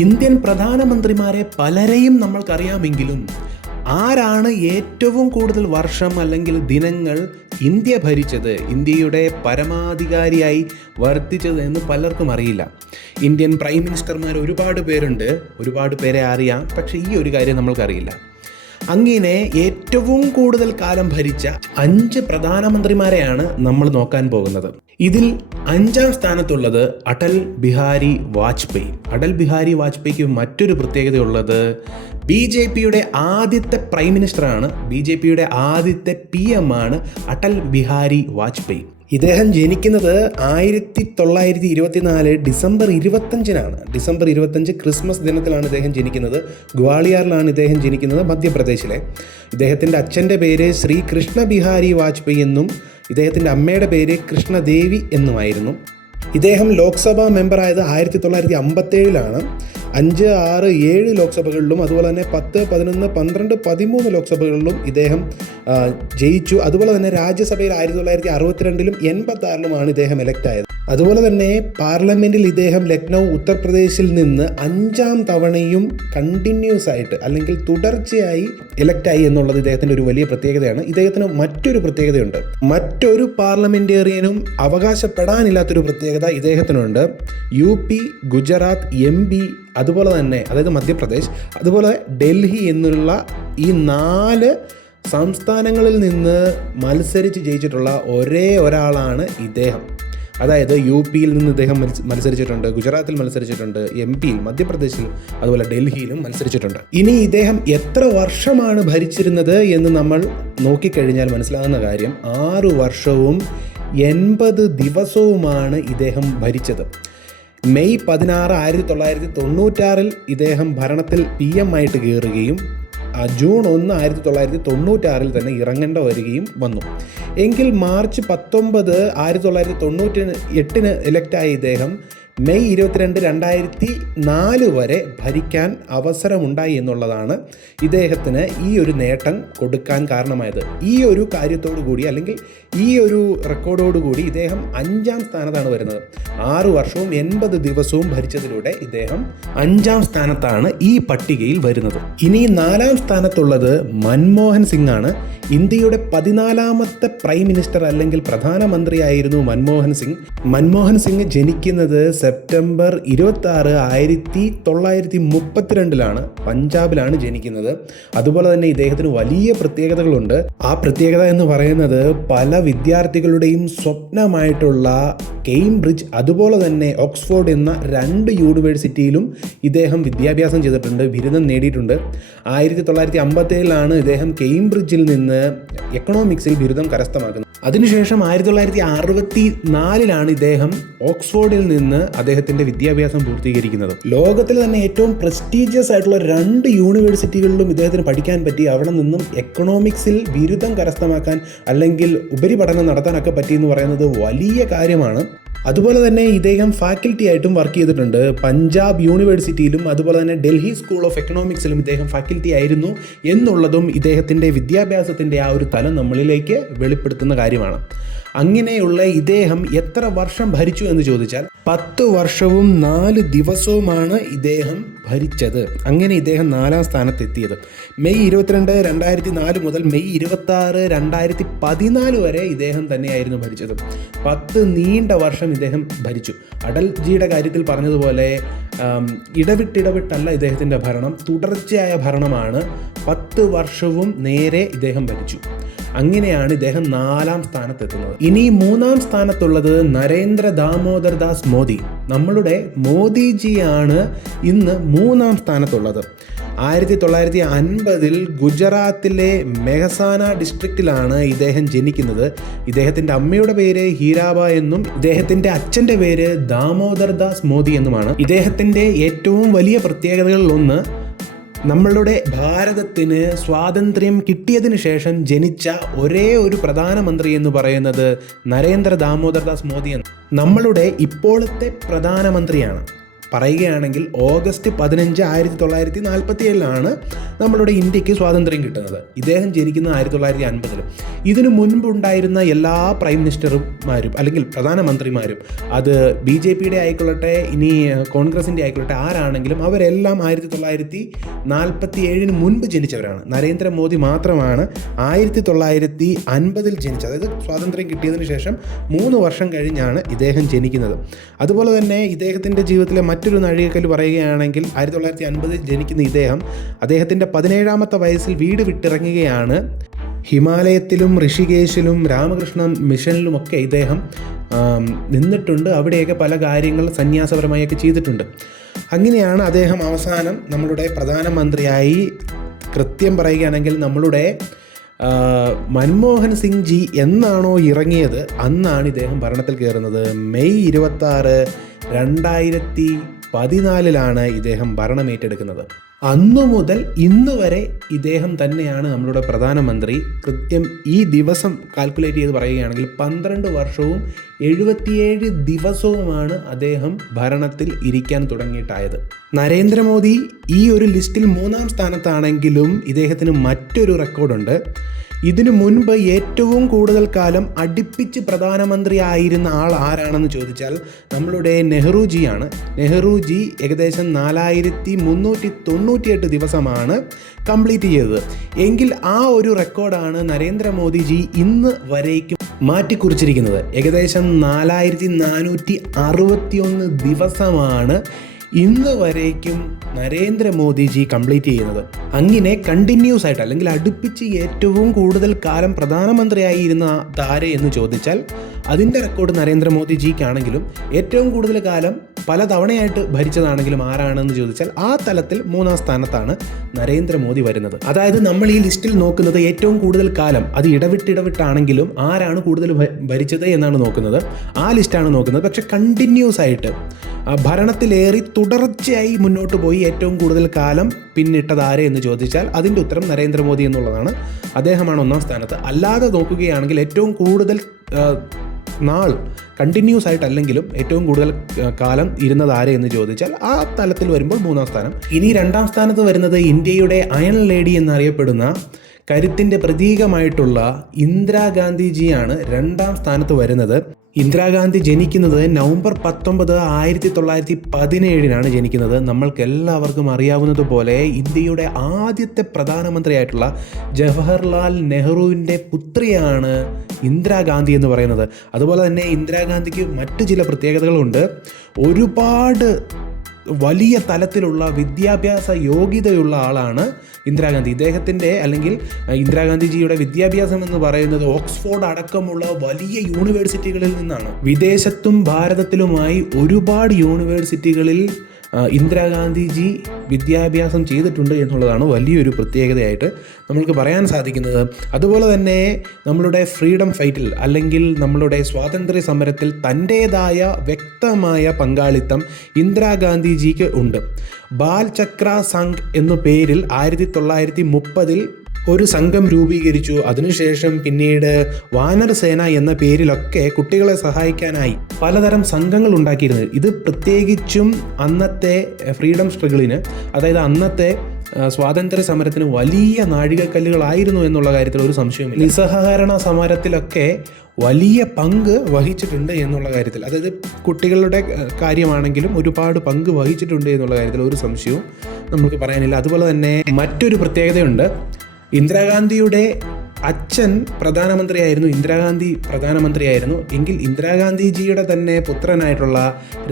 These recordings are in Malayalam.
ഇന്ത്യൻ പ്രധാനമന്ത്രിമാരെ പലരെയും നമ്മൾക്കറിയാമെങ്കിലും ആരാണ് ഏറ്റവും കൂടുതൽ വർഷം അല്ലെങ്കിൽ ദിനങ്ങൾ ഇന്ത്യ ഭരിച്ചത്, ഇന്ത്യയുടെ പരമാധികാരിയായി വർത്തിച്ചത് എന്ന് പലർക്കും അറിയില്ല. ഇന്ത്യൻ പ്രൈം മിനിസ്റ്റർമാർ ഒരുപാട് പേരുണ്ട്, ഒരുപാട് പേരെ അറിയാം, പക്ഷേ ഈ ഒരു കാര്യം നമ്മൾക്കറിയില്ല. അങ്ങനെ ഏറ്റവും കൂടുതൽ കാലം ഭരിച്ച 5 പ്രധാനമന്ത്രിമാരെയാണ് നമ്മൾ നോക്കാൻ പോകുന്നത്. ഇതിൽ 5ാം സ്ഥാനത്തുള്ളത് അടൽ ബിഹാരി വാജ്പേയി. അടൽ ബിഹാരി വാജ്പേയിക്ക് മറ്റൊരു പ്രത്യേകതയുള്ളത് BJPയുടെ ആദ്യത്തെ പ്രൈം മിനിസ്റ്ററാണ്, BJPയുടെ ആദ്യത്തെ PM ആണ് അടൽ ബിഹാരി വാജ്പേയി. ഇദ്ദേഹം ജനിക്കുന്നത് 1924 ഡിസംബർ 25-നാണ്. ഡിസംബർ 25 ക്രിസ്മസ് ദിനത്തിലാണ് ഇദ്ദേഹം ജനിക്കുന്നത്. ഗ്വാളിയാറിലാണ് ഇദ്ദേഹം ജനിക്കുന്നത്, മധ്യപ്രദേശിലെ. ഇദ്ദേഹത്തിൻ്റെ അച്ഛൻ്റെ പേര് ശ്രീ കൃഷ്ണ ബിഹാരി വാജ്പേയി എന്നും ഇദ്ദേഹത്തിൻ്റെ അമ്മയുടെ പേര് കൃഷ്ണദേവി എന്നുമായിരുന്നു. ഇദ്ദേഹം ലോക്സഭാ മെമ്പറായത് 1957-ലാണ്. 5, 6, 7 ലോക്സഭകളിലും അതുപോലെ തന്നെ 10, 11, 12, 13 ലോക്സഭകളിലും ഇദ്ദേഹം ജയിച്ചു. അതുപോലെ തന്നെ രാജ്യസഭയിൽ 1962-ലും 86-ലുമാണ് ഇദ്ദേഹം എലക്ട് ആയത്. അതുപോലെ തന്നെ പാർലമെൻറ്റിൽ ഇദ്ദേഹം ലക്നൗ ഉത്തർപ്രദേശിൽ നിന്ന് 5ാം തവണയും കണ്ടിന്യൂസ് ആയിട്ട് അല്ലെങ്കിൽ തുടർച്ചയായി എലക്റ്റായി എന്നുള്ളത് ഇദ്ദേഹത്തിൻ്റെ ഒരു വലിയ പ്രത്യേകതയാണ്. ഇദ്ദേഹത്തിന് മറ്റൊരു പ്രത്യേകതയുണ്ട്, മറ്റൊരു പാർലമെൻറ്റേറിയനും അവകാശപ്പെടാനില്ലാത്തൊരു പ്രത്യേകത ഇദ്ദേഹത്തിനുണ്ട്. UP, ഗുജറാത്ത്, MP, അതുപോലെ തന്നെ അതായത് മധ്യപ്രദേശ്, അതുപോലെ ഡൽഹി എന്നുള്ള ഈ 4 സംസ്ഥാനങ്ങളിൽ നിന്ന് മത്സരിച്ച് ജയിച്ചിട്ടുള്ള ഒരേ ഒരാളാണ് ഇദ്ദേഹം. അതായത് UPയിൽ നിന്ന് ഇദ്ദേഹം മത്സരിച്ചിട്ടുണ്ട്, ഗുജറാത്തിൽ മത്സരിച്ചിട്ടുണ്ട്, MPയിൽ, മധ്യപ്രദേശിൽ, അതുപോലെ ഡൽഹിയിലും മത്സരിച്ചിട്ടുണ്ട്. ഇനി ഇദ്ദേഹം എത്ര വർഷമാണ് ഭരിച്ചിരുന്നത് എന്ന് നമ്മൾ നോക്കിക്കഴിഞ്ഞാൽ മനസ്സിലാകുന്ന കാര്യം 6 വർഷവും 80 ദിവസവുമാണ് ഇദ്ദേഹം ഭരിച്ചത്. മെയ് 16, 1996 ഇദ്ദേഹം ഭരണത്തിൽ PM ആയിട്ട് കയറുകയും ജൂൺ 1, 1996 തന്നെ ഇറങ്ങേണ്ട വരികയും വന്നു. എങ്കിൽ മാർച്ച് 19, 1998 ഇലക്റ്റായ ഇദ്ദേഹം മെയ് 22, 2004 വരെ ഭരിക്കാൻ അവസരമുണ്ടായി എന്നുള്ളതാണ് ഇദ്ദേഹത്തിന് ഈ ഒരു നേട്ടം കൊടുക്കാൻ കാരണമായത്. ഈ ഒരു കാര്യത്തോടു കൂടി അല്ലെങ്കിൽ ഈ ഒരു റെക്കോർഡോടുകൂടി ഇദ്ദേഹം 5ാം സ്ഥാനത്താണ് വരുന്നത്. 6 വർഷവും 80 ദിവസവും ഭരിച്ചതിലൂടെ ഇദ്ദേഹം 5ാം സ്ഥാനത്താണ് ഈ പട്ടികയിൽ വരുന്നത്. ഇനി 4ാം സ്ഥാനത്തുള്ളത് മൻമോഹൻ സിംഗ് ആണ്. ഇന്ത്യയുടെ 14ാമത്തെ പ്രൈം മിനിസ്റ്റർ അല്ലെങ്കിൽ പ്രധാനമന്ത്രിയായിരുന്നു മൻമോഹൻ സിംഗ്. മൻമോഹൻ സിംഗ് ജനിക്കുന്നത് സെപ്റ്റംബർ 26, 1932-ലാണ്. പഞ്ചാബിലാണ് ജനിക്കുന്നത്. അതുപോലെ തന്നെ ഇദ്ദേഹത്തിന് വലിയ പ്രത്യേകതകളുണ്ട്. ആ പ്രത്യേകത എന്ന് പറയുന്നത് പല വിദ്യാർത്ഥികളുടെയും സ്വപ്നമായിട്ടുള്ള കേംബ്രിഡ്ജ് അതുപോലെ തന്നെ ഓക്സ്ഫോർഡ് എന്ന 2 യൂണിവേഴ്സിറ്റിയിലും ഇദ്ദേഹം വിദ്യാഭ്യാസം ചെയ്തിട്ടുണ്ട്, ബിരുദം നേടിയിട്ടുണ്ട്. 1957-ലാണ് ഇദ്ദേഹം കേംബ്രിഡ്ജിൽ നിന്ന് എക്കണോമിക്സിൽ ബിരുദം കരസ്ഥമാക്കുന്നത്. അതിനുശേഷം 1964-ലാണ് ഇദ്ദേഹം ഓക്സ്ഫോർഡിൽ നിന്ന് അദ്ദേഹത്തിൻ്റെ വിദ്യാഭ്യാസം പൂർത്തീകരിക്കുന്നത്. ലോകത്തിൽ തന്നെ ഏറ്റവും പ്രസ്റ്റീജിയസ് ആയിട്ടുള്ള 2 യൂണിവേഴ്സിറ്റികളിലും ഇദ്ദേഹത്തിന് പഠിക്കാൻ പറ്റി. അവിടെ നിന്നും എക്കണോമിക്സിൽ ബിരുദം കരസ്ഥമാക്കാൻ അല്ലെങ്കിൽ ഉപരിപഠനം നടത്താനൊക്കെ പറ്റിയെന്ന് പറയുന്നത് വലിയ കാര്യമാണ്. അതുപോലെ തന്നെ ഇദ്ദേഹം ഫാക്കൽറ്റി ആയിട്ടും വർക്ക് ചെയ്തിട്ടുണ്ട്. പഞ്ചാബ് യൂണിവേഴ്സിറ്റിയിലും അതുപോലെ തന്നെ ഡൽഹി സ്കൂൾ ഓഫ് എക്കണോമിക്സിലും ഇദ്ദേഹം ഫാക്കൽറ്റി ആയിരുന്നു എന്നുള്ളതും ഇദ്ദേഹത്തിൻ്റെ വിദ്യാഭ്യാസത്തിൻ്റെ ആ ഒരു തലം നമ്മളിലേക്ക് വെളിപ്പെടുത്തുന്ന കാര്യമാണ്. അങ്ങനെയുള്ള ഇദ്ദേഹം എത്ര വർഷം ഭരിച്ചു എന്ന് ചോദിച്ചാൽ 10 വർഷവും 4 ദിവസവുമാണ് ഇദ്ദേഹം ഭരിച്ചത്. അങ്ങനെ ഇദ്ദേഹം 4ാം സ്ഥാനത്തെത്തിയത്. മെയ് 22, 2004 മുതൽ മെയ് 26, 2014 വരെ ഇദ്ദേഹം തന്നെയായിരുന്നു ഭരിച്ചത്. 10 നീണ്ട വർഷം ഇദ്ദേഹം ഭരിച്ചു. അടൽജിയുടെ കാര്യത്തിൽ പറഞ്ഞതുപോലെ ഇടവിട്ടിടവിട്ടല്ല ഇദ്ദേഹത്തിൻ്റെ ഭരണം, തുടർച്ചയായ ഭരണമാണ്. 10 വർഷവും നേരെ ഇദ്ദേഹം ഭരിച്ചു. അങ്ങനെയാണ് ഇദ്ദേഹം 4ാം സ്ഥാനത്തെത്തുന്നത്. ഇനി 3ാം സ്ഥാനത്തുള്ളത് നരേന്ദ്ര ദാമോദർ ദാസ് മോദി. നമ്മളുടെ മോദിജിയാണ് ഇന്ന് 3ാം സ്ഥാനത്തുള്ളത്. 1950-ൽ ഗുജറാത്തിലെ മെഹസാന ഡിസ്ട്രിക്റ്റിലാണ് ഇദ്ദേഹം ജനിക്കുന്നത്. ഇദ്ദേഹത്തിൻ്റെ അമ്മയുടെ പേര് ഹീരാബ എന്നും ഇദ്ദേഹത്തിൻ്റെ അച്ഛൻ്റെ പേര് ദാമോദർ ദാസ് മോദി എന്നുമാണ്. ഇദ്ദേഹത്തിൻ്റെ ഏറ്റവും വലിയ പ്രത്യേകതകളിലൊന്ന് നമ്മളുടെ ഭാരതത്തിന് സ്വാതന്ത്ര്യം കിട്ടിയതിന് ശേഷം ജനിച്ച ഒരേ ഒരു പ്രധാനമന്ത്രി എന്ന് പറയുന്നത് നരേന്ദ്ര ദാമോദർ ദാസ് മോദി എന്ന് നമ്മളുടെ ഇപ്പോഴത്തെ പ്രധാനമന്ത്രിയാണ്. പറയുകയാണെങ്കിൽ ഓഗസ്റ്റ് 15, 1947 നമ്മളുടെ ഇന്ത്യക്ക് സ്വാതന്ത്ര്യം കിട്ടുന്നത്. ഇദ്ദേഹം ജനിക്കുന്നത് 1950. ഇതിനു മുൻപുണ്ടായിരുന്ന എല്ലാ പ്രൈം മിനിസ്റ്റർമാരും അല്ലെങ്കിൽ പ്രധാനമന്ത്രിമാരും, അത് BJPയുടെ ആയിക്കൊള്ളട്ടെ ഇനി കോൺഗ്രസിൻ്റെ ആയിക്കൊള്ളട്ടെ, ആരാണെങ്കിലും അവരെല്ലാം 1947 മുൻപ് ജനിച്ചവരാണ്. നരേന്ദ്രമോദി മാത്രമാണ് 1950 ജനിച്ചത്. അതായത് സ്വാതന്ത്ര്യം കിട്ടിയതിന് ശേഷം 3 വർഷം കഴിഞ്ഞാണ് ഇദ്ദേഹം ജനിക്കുന്നത്. അതുപോലെ തന്നെ ഇദ്ദേഹത്തിൻ്റെ ജീവിതത്തിലെ മറ്റൊരു നാഴികക്കല്ല് പറയുകയാണെങ്കിൽ 1950 ജനിക്കുന്ന അദ്ദേഹത്തിൻ്റെ 17ാമത്തെ വയസ്സിൽ വീട് വിട്ടിറങ്ങുകയാണ്. ഹിമാലയത്തിലും ഋഷികേശിലും രാമകൃഷ്ണ മിഷനിലുമൊക്കെ ഇദ്ദേഹം നിന്നിട്ടുണ്ട്. അവിടെയൊക്കെ പല കാര്യങ്ങൾ സന്യാസപരമായൊക്കെ ചെയ്തിട്ടുണ്ട്. അങ്ങനെയാണ് അദ്ദേഹം അവസാനം നമ്മളുടെ പ്രധാനമന്ത്രിയായി, കൃത്യം പറയുകയാണെങ്കിൽ നമ്മളുടെ മൻമോഹൻ സിംഗ് ജി എന്നാണോ ഇറങ്ങിയത് അന്നാണ് ഇദ്ദേഹം ഭരണത്തിൽ കയറുന്നത്. മെയ് 26, 2014 ഇദ്ദേഹം ഭരണമേറ്റെടുക്കുന്നത്. അന്നു മുതൽ ഇന്ന് വരെ ഇദ്ദേഹം തന്നെയാണ് നമ്മളുടെ പ്രധാനമന്ത്രി. കൃത്യം ഈ ദിവസം കാൽക്കുലേറ്റ് ചെയ്ത് പറയുകയാണെങ്കിൽ 12 വർഷവും 77 ദിവസവുമാണ് അദ്ദേഹം ഭരണത്തിൽ ഇരിക്കാൻ തുടങ്ങിയിട്ടായത്. നരേന്ദ്രമോദി ഈ ഒരു ലിസ്റ്റിൽ 3ാം സ്ഥാനത്താണെങ്കിലും ഇദ്ദേഹത്തിന് മറ്റൊരു റെക്കോർഡുണ്ട്. ഇതിനു മുൻപ് ഏറ്റവും കൂടുതൽ കാലം അടുപ്പിച്ച് പ്രധാനമന്ത്രി ആയിരുന്ന ആൾ ആരാണെന്ന് ചോദിച്ചാൽ നമ്മളുടെ നെഹ്റുജിയാണ്. നെഹ്റുജി ഏകദേശം 4398 ദിവസമാണ് കംപ്ലീറ്റ് ചെയ്തത്. എങ്കിൽ ആ ഒരു റെക്കോർഡാണ് നരേന്ദ്രമോദിജി ഇന്ന് വരേക്കും മാറ്റിക്കുറിച്ചിരിക്കുന്നത്. ഏകദേശം 4461 ദിവസമാണ് ഇന്ന് വരേക്കും നരേന്ദ്രമോദിജി കംപ്ലീറ്റ് ചെയ്യുന്നത്. അങ്ങനെ കണ്ടിന്യൂസ് ആയിട്ട് അല്ലെങ്കിൽ അടുപ്പിച്ച് ഏറ്റവും കൂടുതൽ കാലം പ്രധാനമന്ത്രിയായിരുന്ന ആര് എന്ന് ചോദിച്ചാൽ അതിൻ്റെ റെക്കോർഡ് നരേന്ദ്രമോദിജിക്കാണെങ്കിലും ഏറ്റവും കൂടുതൽ കാലം പല തവണയായിട്ട് ഭരിച്ചതാണെങ്കിലും ആരാണെന്ന് ചോദിച്ചാൽ ആ തലത്തിൽ 3ാം സ്ഥാനത്താണ് നരേന്ദ്രമോദി വരുന്നത്. അതായത് നമ്മൾ ഈ ലിസ്റ്റിൽ നോക്കുന്നത് ഏറ്റവും കൂടുതൽ കാലം, അത് ഇടവിട്ടിടവിട്ടാണെങ്കിലും ആരാണ് കൂടുതൽ ഭരിച്ചത് എന്നാണ് നോക്കുന്നത്. ആ ലിസ്റ്റാണ് നോക്കുന്നത്. പക്ഷെ കണ്ടിന്യൂസ് ആയിട്ട് ഭരണത്തിലേറി തുടർച്ചയായി മുന്നോട്ട് പോയി ഏറ്റവും കൂടുതൽ കാലം പിന്നിട്ടത് ആരെ എന്ന് ചോദിച്ചാൽ അതിൻ്റെ ഉത്തരം നരേന്ദ്രമോദി എന്നുള്ളതാണ്. അദ്ദേഹമാണ് 1ാം സ്ഥാനത്ത്. അല്ലാതെ നോക്കുകയാണെങ്കിൽ ഏറ്റവും കൂടുതൽ നാൾ കണ്ടിന്യൂസ് ആയിട്ടല്ലെങ്കിലും ഏറ്റവും കൂടുതൽ കാലം ഇരുന്നത് ആരെ എന്ന് ചോദിച്ചാൽ ആ തലത്തിൽ വരുമ്പോൾ 3ാം സ്ഥാനം. ഇനി 2ാം സ്ഥാനത്ത് വരുന്നത് ഇന്ത്യയുടെ അയൺ ലേഡി എന്നറിയപ്പെടുന്ന കരുത്തിൻ്റെ പ്രതീകമായിട്ടുള്ള ഇന്ദിരാഗാന്ധിജിയാണ് 2ാം സ്ഥാനത്ത് വരുന്നത്. ഇന്ദിരാഗാന്ധി ജനിക്കുന്നത് നവംബർ 19, 1917 ജനിക്കുന്നത്. നമ്മൾക്ക് എല്ലാവർക്കും അറിയാവുന്നതുപോലെ ഇന്ത്യയുടെ ആദ്യത്തെ പ്രധാനമന്ത്രിയായിട്ടുള്ള ജവഹർലാൽ നെഹ്റുവിൻ്റെ പുത്രിയാണ് ഇന്ദിരാഗാന്ധി എന്ന് പറയുന്നത്. അതുപോലെ തന്നെ ഇന്ദിരാഗാന്ധിക്ക് മറ്റു ചില പ്രത്യേകതകളുണ്ട്. ഒരുപാട് വലിയ തലത്തിലുള്ള വിദ്യാഭ്യാസ യോഗ്യതയുള്ള ആളാണ് ഇന്ദിരാഗാന്ധി. ഇദ്ദേഹത്തിൻ്റെ അല്ലെങ്കിൽ ഇന്ദിരാഗാന്ധിജിയുടെ വിദ്യാഭ്യാസം എന്ന് പറയുന്നത് ഓക്സ്ഫോർഡ് അടക്കമുള്ള വലിയ യൂണിവേഴ്സിറ്റികളിൽ നിന്നാണ്. വിദേശത്തും ഭാരതത്തിലുമായി ഒരുപാട് യൂണിവേഴ്സിറ്റികളിൽ ഇന്ദിരാഗാന്ധിജി വിദ്യാഭ്യാസം ചെയ്തിട്ടുണ്ട് എന്നുള്ളതാണ് വലിയൊരു പ്രത്യേകതയായിട്ട് നമ്മൾക്ക് പറയാൻ സാധിക്കുന്നത്. അതുപോലെ തന്നെ നമ്മളുടെ ഫ്രീഡം ഫൈറ്റിൽ അല്ലെങ്കിൽ നമ്മളുടെ സ്വാതന്ത്ര്യ സമരത്തിൽ തൻ്റേതായ വ്യക്തമായ പങ്കാളിത്തം ഇന്ദിരാഗാന്ധിജിക്ക് ഉണ്ട്. ബാൽ ചക്ര സംഘ് എന്ന പേരിൽ 1930 ഒരു സംഘം രൂപീകരിച്ചു. അതിനുശേഷം പിന്നീട് വാനർ സേന എന്ന പേരിലൊക്കെ കുട്ടികളെ സഹായിക്കാനായി പലതരം സംഘങ്ങൾ ഉണ്ടാക്കിയിരുന്നത്. ഇത് പ്രത്യേകിച്ചും അന്നത്തെ ഫ്രീഡം സ്ട്രഗിളിന്, അതായത് അന്നത്തെ സ്വാതന്ത്ര്യ സമരത്തിന് വലിയ നാഴികക്കല്ലുകളായിരുന്നു എന്നുള്ള കാര്യത്തിൽ ഒരു സംശയമില്ല. നിസ്സഹകരണ സമരത്തിലൊക്കെ വലിയ പങ്ക് വഹിച്ചിട്ടുണ്ട് എന്നുള്ള കാര്യത്തിൽ, അതായത് കുട്ടികളുടെ കാര്യമാണെങ്കിലും ഒരുപാട് പങ്ക് വഹിച്ചിട്ടുണ്ട് എന്നുള്ള കാര്യത്തിൽ ഒരു സംശയവും നമുക്ക് പറയാനില്ല. അതുപോലെ തന്നെ മറ്റൊരു പ്രത്യേകതയുണ്ട്. ഇന്ദിരാഗാന്ധിയുടെ അച്ഛൻ പ്രധാനമന്ത്രിയായിരുന്നു, ഇന്ദിരാഗാന്ധി പ്രധാനമന്ത്രിയായിരുന്നു എങ്കിൽ ഇന്ദിരാഗാന്ധിജിയുടെ തന്നെ പുത്രനായിട്ടുള്ള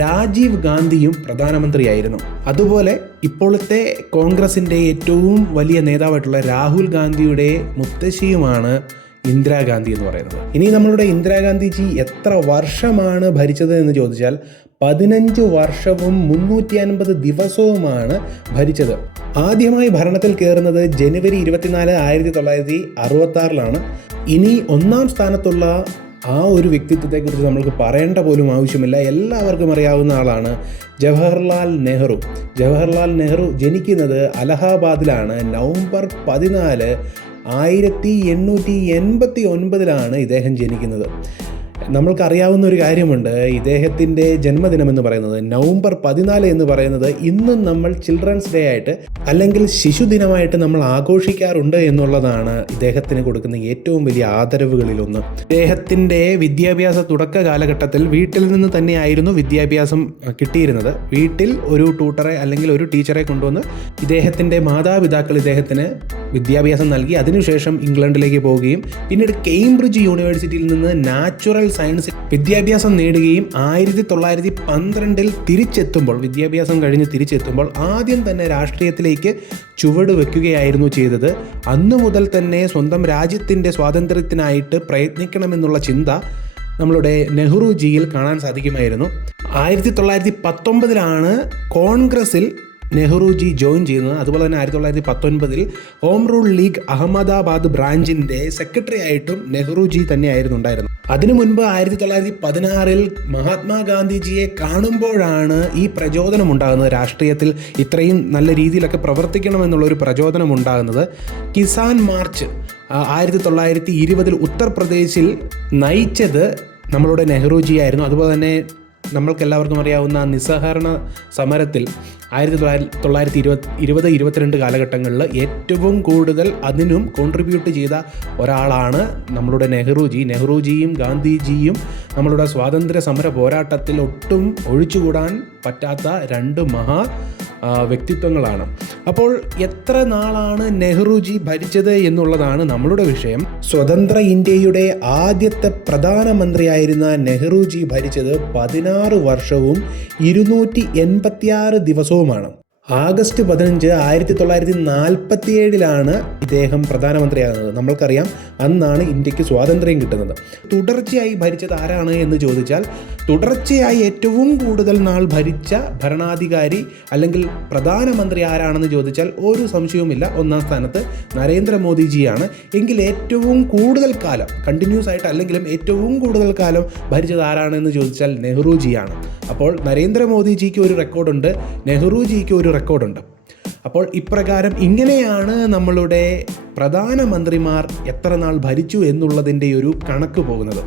രാജീവ് ഗാന്ധിയും പ്രധാനമന്ത്രിയായിരുന്നു. അതുപോലെ ഇപ്പോഴത്തെ കോൺഗ്രസിൻ്റെ ഏറ്റവും വലിയ നേതാവായിട്ടുള്ള രാഹുൽ ഗാന്ധിയുടെ മുത്തശ്ശിയുമാണ് ഇന്ദിരാഗാന്ധി എന്ന് പറയുന്നത്. ഇനി നമ്മളുടെ ഇന്ദിരാഗാന്ധിജി എത്ര വർഷമാണ് ഭരിച്ചത് എന്ന് ചോദിച്ചാൽ 15 വർഷവും 350 ദിവസവുമാണ് ഭരിച്ചത്. ആദ്യമായി ഭരണത്തിൽ കയറുന്നത് ജനുവരി 24, 1966 ഇനി 1ാം സ്ഥാനത്തുള്ള ആ ഒരു വ്യക്തിത്വത്തെക്കുറിച്ച് നമ്മൾക്ക് പറയേണ്ട പോലും ആവശ്യമില്ല, എല്ലാവർക്കും അറിയാവുന്ന ആളാണ് ജവഹർലാൽ നെഹ്റു. ജവഹർലാൽ നെഹ്റു ജനിക്കുന്നത് അലഹാബാദിലാണ്. നവംബർ 14, 1889 ഇദ്ദേഹം ജനിക്കുന്നത്. നമ്മൾക്കറിയാവുന്ന ഒരു കാര്യമുണ്ട്, ഇദ്ദേഹത്തിൻ്റെ ജന്മദിനം എന്ന് പറയുന്നത് നവംബർ 14 എന്ന് പറയുന്നത് ഇന്നും നമ്മൾ ചിൽഡ്രൻസ് ഡേ ആയിട്ട് അല്ലെങ്കിൽ ശിശുദിനമായിട്ട് നമ്മൾ ആഘോഷിക്കാറുണ്ട് എന്നുള്ളതാണ് ഇദ്ദേഹത്തിന് കൊടുക്കുന്ന ഏറ്റവും വലിയ ആദരവുകളിലൊന്ന്. ഇദ്ദേഹത്തിൻ്റെ വിദ്യാഭ്യാസ തുടക്ക കാലഘട്ടത്തിൽ വീട്ടിൽ നിന്ന് തന്നെയായിരുന്നു വിദ്യാഭ്യാസം കിട്ടിയിരുന്നത്. വീട്ടിൽ ഒരു ട്യൂട്ടറെ അല്ലെങ്കിൽ ഒരു ടീച്ചറെ കൊണ്ടുവന്ന് ഇദ്ദേഹത്തിൻ്റെ മാതാപിതാക്കൾ ഇദ്ദേഹത്തിന് വിദ്യാഭ്യാസം നൽകി. അതിനുശേഷം ഇംഗ്ലണ്ടിലേക്ക് പോവുകയും പിന്നീട് കേംബ്രിഡ്ജ് യൂണിവേഴ്സിറ്റിയിൽ നിന്ന് നാച്ചുറൽ സയൻസ് വിദ്യാഭ്യാസം നേടുകയും 1912 തിരിച്ചെത്തുമ്പോൾ, വിദ്യാഭ്യാസം കഴിഞ്ഞ് തിരിച്ചെത്തുമ്പോൾ ആദ്യം തന്നെ രാഷ്ട്രീയത്തിലേക്ക് ചുവട് വെക്കുകയായിരുന്നു ചെയ്തത്. അന്നു മുതൽ തന്നെ സ്വന്തം രാജ്യത്തിൻ്റെ സ്വാതന്ത്ര്യത്തിനായിട്ട് പ്രയത്നിക്കണമെന്നുള്ള ചിന്ത നമ്മളുടെ നെഹ്റുജിയിൽ കാണാൻ സാധിക്കുമായിരുന്നു. 1919 കോൺഗ്രസിൽ നെഹ്റുജി ജോയിൻ ചെയ്യുന്നത്. അതുപോലെ തന്നെ 1919 ഹോം റൂൾ ലീഗ് അഹമ്മദാബാദ് ബ്രാഞ്ചിൻ്റെ സെക്രട്ടറി ആയിട്ടും നെഹ്റുജി തന്നെയായിരുന്നു ഉണ്ടായിരുന്നത്. അതിനു മുൻപ് 1916 മഹാത്മാഗാന്ധിജിയെ കാണുമ്പോഴാണ് ഈ പ്രചോദനം ഉണ്ടാകുന്നത്. രാഷ്ട്രീയത്തിൽ ഇത്രയും നല്ല രീതിയിലൊക്കെ പ്രവർത്തിക്കണമെന്നുള്ളൊരു പ്രചോദനം ഉണ്ടാകുന്നത്. കിസാൻ മാർച്ച് 1920 ഉത്തർപ്രദേശിൽ നയിച്ചത് നമ്മളുടെ നെഹ്റുജി ആയിരുന്നു. അതുപോലെ തന്നെ നമ്മൾക്കെല്ലാവർക്കും അറിയാവുന്ന നിസ്സഹകരണ സമരത്തിൽ 1920-22 കാലഘട്ടങ്ങളിൽ ഏറ്റവും കൂടുതൽ അതിനും കോൺട്രിബ്യൂട്ട് ചെയ്ത ഒരാളാണ് നമ്മളുടെ നെഹ്റുജിയും ഗാന്ധിജിയും നമ്മളുടെ സ്വാതന്ത്ര്യ സമര പോരാട്ടത്തിൽ ഒട്ടും ഒഴിച്ചുകൂടാൻ പറ്റാത്ത രണ്ട് വ്യക്തിത്വങ്ങളാണ്. അപ്പോൾ എത്ര നാളാണ് നെഹ്റുജി ഭരിച്ചത് എന്നുള്ളതാണ് നമ്മളുടെ വിഷയം. സ്വതന്ത്ര ഇന്ത്യയുടെ ആദ്യത്തെ പ്രധാനമന്ത്രിയായിരുന്ന നെഹ്റുജി ഭരിച്ചത് 16 വർഷവും 286 ദിവസവുമാണ്. ആഗസ്റ്റ് 15, 1947 ഇദ്ദേഹം പ്രധാനമന്ത്രിയാകുന്നത്. നമ്മൾക്കറിയാം അന്നാണ് ഇന്ത്യക്ക് സ്വാതന്ത്ര്യം കിട്ടുന്നത്. തുടർച്ചയായി ഭരിച്ചത് ആരാണ് എന്ന് ചോദിച്ചാൽ, തുടർച്ചയായി ഏറ്റവും കൂടുതൽ നാൾ ഭരിച്ച ഭരണാധികാരി അല്ലെങ്കിൽ പ്രധാനമന്ത്രി ആരാണെന്ന് ചോദിച്ചാൽ ഒരു സംശയവുമില്ല, ഒന്നാം സ്ഥാനത്ത് നരേന്ദ്രമോദിജിയാണ്. എങ്കിൽ ഏറ്റവും കൂടുതൽ കാലം കണ്ടിന്യൂസ് ആയിട്ട് അല്ലെങ്കിലും ഏറ്റവും കൂടുതൽ കാലം ഭരിച്ചത് ആരാണെന്ന് ചോദിച്ചാൽ നെഹ്റുജിയാണ്. അപ്പോൾ നരേന്ദ്രമോദിജിക്ക് ഒരു റെക്കോർഡുണ്ട്, നെഹ്റുജിക്ക് ഒരു റെക്കോർഡുണ്ട്. അപ്പോൾ ഇപ്രകാരം ഇങ്ങനെയാണ് നമ്മളുടെ പ്രധാനമന്ത്രിമാർ എത്ര നാൾ ഭരിച്ചു എന്നുള്ളതിൻ്റെ ഒരു കണക്ക് പോകുന്നത്.